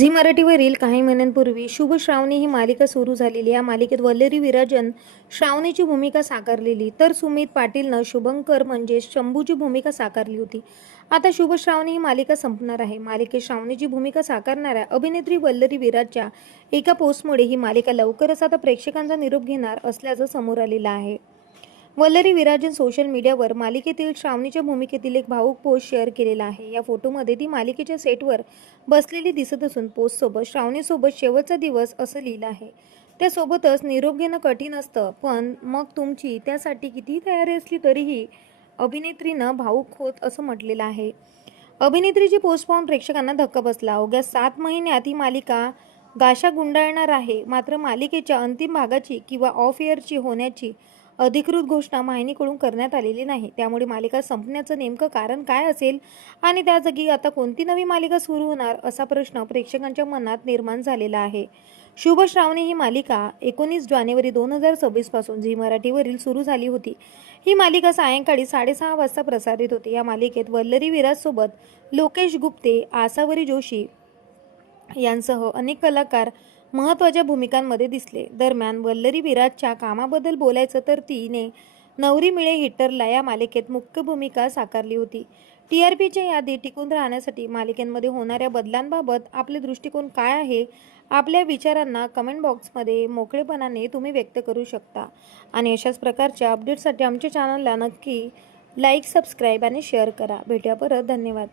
Zee मराठीवरील काही महिन्यांपूर्वी शुभ श्रावणी ही मालिका सुरू झालेली. या मालिकेत वल्लरी विराजन श्रावणीची भूमिका साकारलेली, तर सुमित पाटीलनं शुभंकर म्हणजे शंभूची भूमिका साकारली होती. आता शुभ श्रावणी ही मालिका संपणार आहे. मालिकेत श्रावणीची भूमिका साकारणाऱ्या अभिनेत्री वल्लरी विराजच्या एका पोस्टमुळे ही मालिका लवकरच आता प्रेक्षकांचा निरोप घेणार असल्याचं समोर आलेलं आहे. वल्लरी विराजन सोशल मीडियावर मालिकेतील श्रावणीच्या भूमिकेतील एक भावूक पोस्ट शेअर केलेला आहे. या फोटोमध्ये ती मालिकेच्या सेटवर बसलेली दिसत असून पोस्टसोबत श्रावणीसोबत शेवटचा दिवस असं लिहिलं आहे. त्यासोबतच निरोप घेणं कठीण असतं, पण मग तुमची त्यासाठी कितीही तयारी असली तरीही अभिनेत्रीनं भावूक होत असं म्हटलेलं आहे. अभिनेत्रीची पोस्ट पाहून प्रेक्षकांना धक्का बसला. अवघ्या 7 महिन्यात ही मालिका गाशा गुंडाळणार आहे. मात्र मालिकेच्या अंतिम भागाची किंवा ऑफ एअरची होण्याची अधिकृत घोषणा वाहिनीकडून करण्यात आलेली नाही. त्यामुळे मालिका संपण्याचं नेमकं कारण काय असेल आणि त्या जागी आता कोणती नवी मालिका सुरू होणार असा प्रश्न प्रेक्षकांच्या मनात निर्माण झालेला आहे. शुभ श्रावणी ही मालिका 19 जानेवारी 2026 पासून झी मराठीवरील सुरू झाली होती. ही मालिका सायंकाळी 6:30 वाजता प्रसारित होते. या मालिकेत वल्लरी विराजसोबत लोकेश गुप्ते, आसावरी जोशी यांसह अनेक कलाकार महत्त्वाच्या भूमिकांमध्ये दिसले. दरम्यान वल्लरी विराजच्या कामाबद्दल बोलायचं तर तिने नवरी मिळे हिटलरला या मालिकेत मुख्य भूमिका साकारली होती. TRPच्या यादीत टिकून राहण्यासाठी मालिकेमध्ये होणाऱ्या बदलांबाबत आपले दृष्टिकोन काय आहे? आपल्या विचारांना कमेंट बॉक्समध्ये मोकळेपणाने तुम्ही व्यक्त करू शकता. आणि अशाच प्रकारच्या अपडेट्ससाठी आमच्या चॅनलला नक्की लाईक, सबस्क्राईब आणि शेअर करा. भेटूया परत. धन्यवाद.